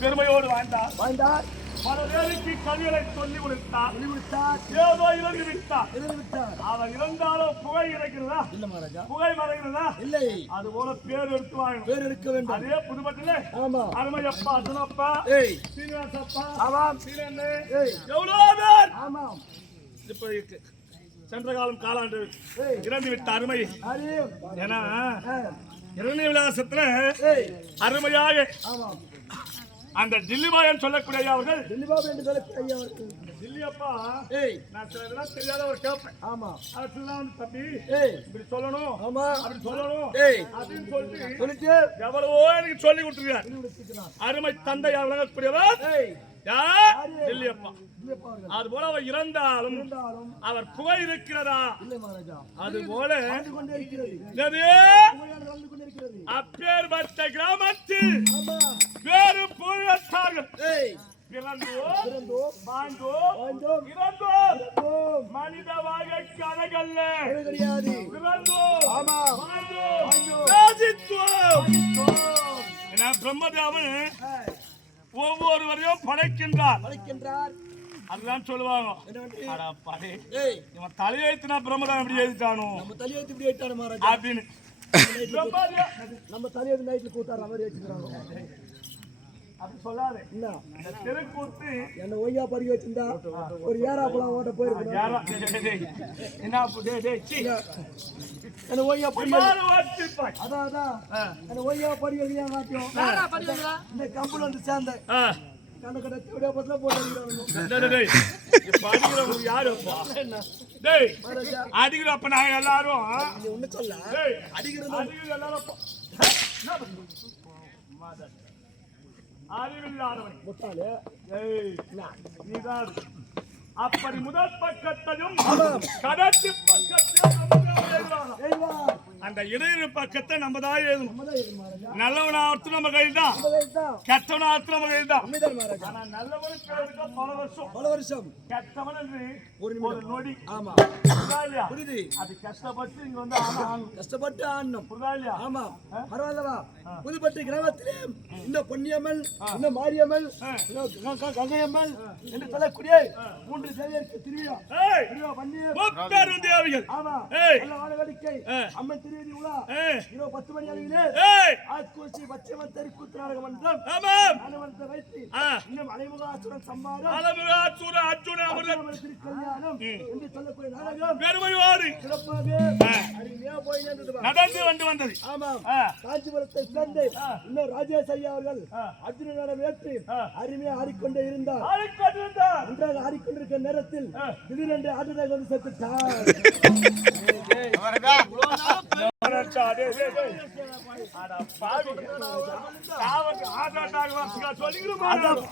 பெருமையோடு வாழ்ந்தார். பல பேருக்கு கவிகளை சொல்லி கொடுத்தார். ஏதோ இறந்து விட்டார். அவர் இறந்தாலும் புகை இறக்கிறதா? இல்ல மகாராஜா. புகை மறைகிறதா? இல்லை. அது போல பேர் எடுத்து வாங்க. பேர் எடுக்க வேண்டும். அதே புதுப்பட்டிலே அருமையப்பா, அர்ஜுனப்பா, சீனிவாசப்பா, ஆமாம், சீனண்ணே, எவ்வளவு பேர். ஆமாம். இப்ப சென்ற காலம் காலாண்டு இறந்து விட்ட அருமை. ஏன்னா இரண்டு விலாசத்துல அருமையாக அந்த டில்லிபாயன் சொல்லக்கூடிய அவர்கள் டில்லியப்பா நான் சில இதெல்லாம் தெரியாத ஒரு கேட்பேன். ஆமா அதெல்லாம் தம்பி இப்படி சொல்லணும், ஆமா அப்படி சொல்லணும் அப்படின்னு சொல்லிட்டு எவ்வளவோ எனக்கு சொல்லி கொடுத்துருக்கார். அருமை தந்தை வழங்கக்கூடியவர் டில்லியப்பா. அது போல அவர் இறந்தாலும் அவர் புகை இருக்கிறதா? அது போல அப்பேற்பட்ட கிராமத்தில் வேறு புகழத்தார்கள் மனித வாழ்க்கை கணக்கல்ல பிரம்மதேவன் ஒவ்வொருவரையும் படைக்கின்றார். அதுதான் சொல்லுவாங்க. தலையெழுத்துனா பிரம்மதேவன் எப்படி எழுதிட்டானோ தலையெழுத்து இப்படி எழுதிட்டானு அப்படின்னு நம்ம தலையெழுத்து நைட்ல கூத்தாரு அவர் எழுதிக்கிறாங்க. அப்படி சொல்லாது. தெருக்கூத்து என்ன ஒய்யா படிக்க வச்சிருந்தா ஒரு ஏராப்பழம் ஓட்ட போயிருக்கேன். என்ன ஒய்யா படி அதான் என்ன ஒய்யா படி மாத்தியம் இந்த கம்பெனி வந்து சேர்ந்த அடிக்கிறப்ப நாங்க எல்லாரும் அப்படி முதல் பக்கத்தையும் கடைசி பக்கத்தையும் அந்த இடையிறு பக்கத்தை நம்ம தான் எழுதணும். நல்லவனாத்து நம்ம கையில் தான், கெட்டவனாத்து நம்ம கையில் தான். ஆனா நல்லவன் பல வருஷம் கெட்டவன் என்று ஒரு நொடி. ஆமா புரியுது. அது கஷ்டப்பட்டு இங்க வந்து கஷ்டப்பட்டு ஆடணும். புரியுதா இல்லையா? ஆமா பரவாயில்லவா. புதுப்பட்டி கிராமத்திலே இந்த பொன்னியம்மன், இந்த மாரியம்மன், கங்கையம்மன் என்று சொல்லக்கூடிய 3 சேவையருக்கு திருவிழா பண்ணி தேவிகள். ஆமா வாழவேடிக்கை அம்மன் திருவிழி உலா 10 மணி அளவிலே ஆட்கோசி பச்சைமன் தெரி கூத்துநாடக மன்றம் அனுமந்த வைத்து இன்னும் அலைமுகாசுரன் சம்பாதம் அலைமுகாசுர அர்ஜுன அமரன் திருக்கல்யாணம் என்று சொல்லக்கூடிய நாடகம் பெருமையோடு சிறப்பாக அருமையா போய் நடந்து வந்தது. ஆமா காஞ்சிபுரத்தை சேர்ந்து இன்னும் ராஜேஷ் ஐயா அவர்கள் அர்ஜுனனிடம் ஏற்று அருமையா ஆடிக்கொண்டே இருந்தார். நன்றாக ஆடிக்கொண்டிருக்கிற நேரத்தில் திடீரென்று ஆட்டத்தை வந்து செத்துட்டார்.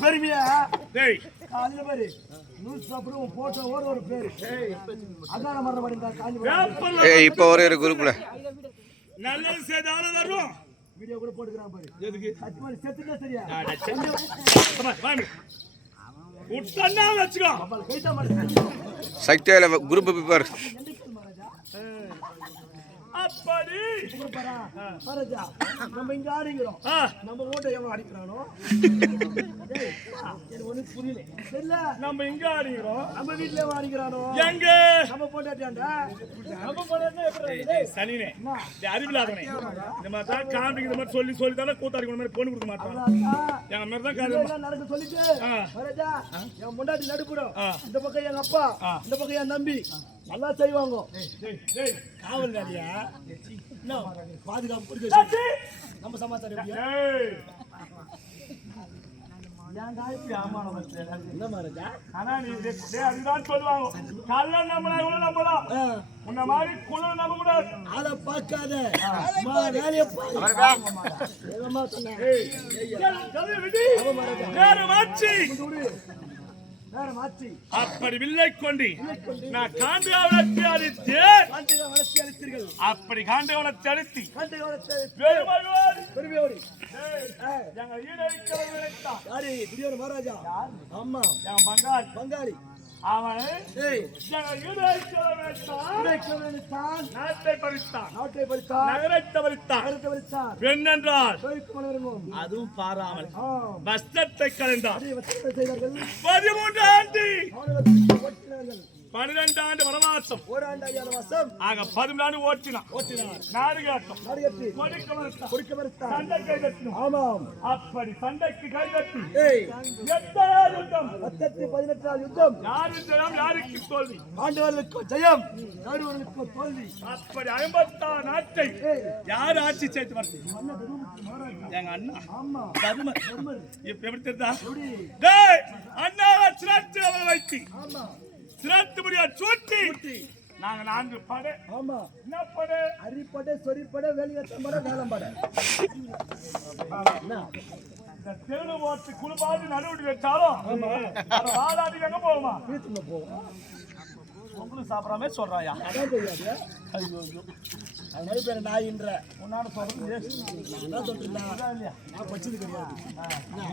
பெருமையா இப்ப ஒரு குரூப்ல நல்லது செய்தாலும் வரும். வீடியோ கூட போட்டுக்கிறான் பாரு. எதுக்கு செத்துட்டா சரியா உட்டன்னா வெச்சுக்கோ. சக்தியில குரூப் பேப்பர் அப்படி நம்ம இங்க ஆடிக்கிறோம். நம்ம ஓட்ட எவன் அடிக்கிறானோ ஒண்ணு புரியல. நம்ம இங்க ஆடிக்கிறோம், நம்ம வீட்டுல எவன் அடிக்கிறானோ எங்க நம்ம போட்டாட்டியாண்டா நம்ம போட்டா சனினே அறிவில்லாதவனே. இந்த மாதிரி தான் காமிக்கு இந்த மாதிரி சொல்லி சொல்லி தானே கூத்தாடி மாதிரி பொண்ணு கொடுக்க மாட்டான். என் மாதிரி தான் காரணம் நடக்க சொல்லிட்டு என் முன்னாடி நடுப்புறோம். இந்த பக்கம் எங்க அப்பா, இந்த பக்கம் என் தம்பி நல்லா செய்வாங்க. காவல் வேலையா பாதுகாப்பு நம்ம சமாச்சாரம் அப்படி வில்லை கொண்டு நான் காண்டவனத்தை அடித்தேன். அப்படி காண்டவனத்தை அடித்து மகாராஜா. ஆமா பங்காளி அவன் ஏய் நாட்டை பறித்தான், நாட்டை பறித்தான், நகரத்தை பறித்தான். நகரத்தை பறித்தான், பெண்ணென்றால் தொழிற்கு மலரும். அதுவும் பாராமல் ஆம். வஸ்திரத்தை கலைந்தான். அதே வசனத்தை செய்தார்கள். 13 ஆண்டு மாணவர்கள் ஓட்டினார்கள். 12 ஆண்டு வனவாசம் ஓராண்டு ஐயாறு மாசம் ஆக 14 ஆண்டு ஓட்டினான். நாடு காட்டும் நாடுகட்டி கொடுக்க மறுத்தான். கொடுக்க மறுத்தான். சண்டை கை கட்டணும். ஆமாம். அப்படி சண்டைக்கு கை கட்டி ஏய் எத்தனை யுத்தம், 18 யுத்தம். யாரு ஜெயம் யாருக்கு தோல்வி, ஆண்டவர்களுக்கு ஜெயம், நாடுவர்களுக்கு தோல்வி. அப்படி 56 நாட்டை ஏய் யார் ஆட்சி செய்து வருது? அண்ணன் தருமபுரி மகாராஜா. எங்க அண்ணா ஆமா. தருமர். தருமர். இப்ப எப்படி தெரியுதா? எப்படி? டேய் அண்ணாவை சிராத்து வைத்து ஆமா. சிராத்து முடியா சூட்டி நாங்க 4 படை. ஆமா. என்ன படை? அரிப்படை, சொரிப்படை, வேலியத்தம்படை, வேலம்படை. என்ன? இந்த தெரு ஓட்டு குழுபாடு நடுவுடி வச்சாலும் அது வாழாடி எங்க போகுமா? வீட்டுல போவோம். உங்களுக்கு சாப்பிடாம சொல்றாயா? அதான் தெரியாது. அதனால பேர் நாயின்ற உன்னால சொல்றது என்ன சொல்றேன், நான் படிச்சது கிடையாது.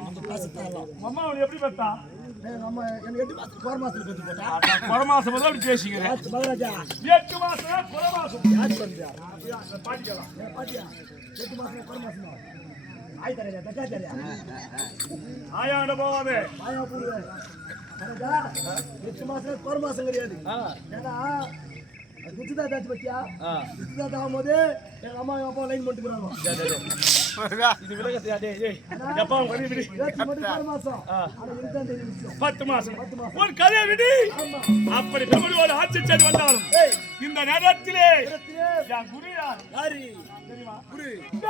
நம்ம காசு தரலாம். அம்மா அவன் எப்படி பார்த்தா? நம்ம எனக்கு 8 மாசத்துக்கு 4 மாசத்துக்கு கத்து போட்டா. குறை மாசம் முதல்ல அப்படி பேசிக்கிறேன். மகாராஜா 8 மாசம் குறை மாசம் யார் சொல்றியா? பாட்டிக்கலாம். பாட்டியா 8 மாசம் 4 மாசம் ஆய் தரையா தக்கா தரையா ஆயாண்ட போவாதே. ஆயா போடுவே. மகாராஜா 8 மாசம் 4 மாசம் கிடையாது. ஏன்னா நிச்சயதார்த்தம் பத்தியா? நிச்சயதார்த்தம் ஆகும்போது எங்க அம்மா எங்க அப்பா லைன் பண்ணிட்டுக்கிறாங்க. இது விலகத்தையா? டேய் டேய் எப்பா உன் கதையை விடு. 4 மாசம். ஆனா இதுதான் தெரியும் விஷயம். 10 மாசம் ஒரு கதையை விடு. ஆமா. அப்படி பெருமளவோடு ஆட்சி செய்து வந்தாலும் ஏய் இந்த நேரத்திலே இடத்திலே என் குரு யார் யாரு தெரியுமா? குரு இந்த